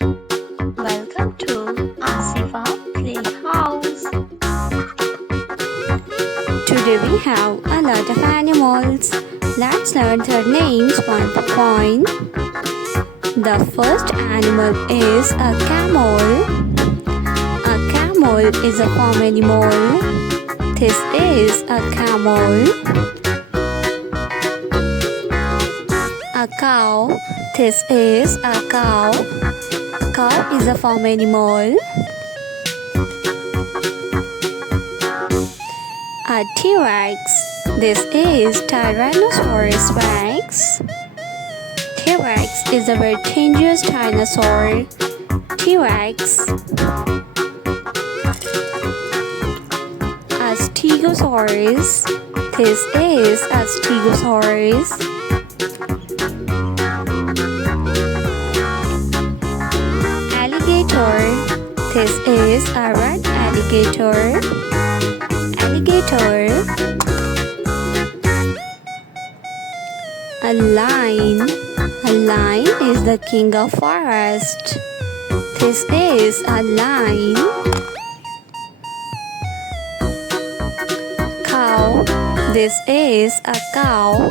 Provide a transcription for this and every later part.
Welcome to Asifa playhouse. Today we have a lot of animals. Let's learn their names one by one. The first animal is a camel. A camel is a farm animal. This is a camel. A cow. This is a cow. Cow is a farm animal. A T-Rex. This is Tyrannosaurus Rex. T-Rex is a very dangerous dinosaur. T-Rex. A Stegosaurus. This is a Stegosaurus. Alligator. This is a red alligator. Alligator. A lion. A lion is the king of forest. This is a lion. Cow. This is a cow.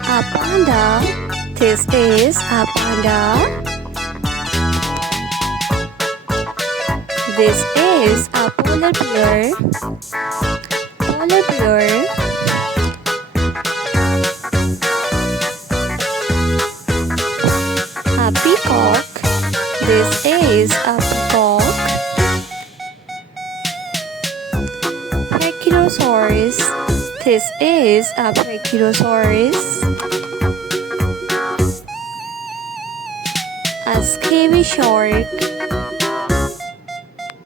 A panda. This is a panda. This is a polar bear. Polar bear. A peacock. This is a peacock. Brachiosaurus. This is a Brachiosaurus. A scary shark.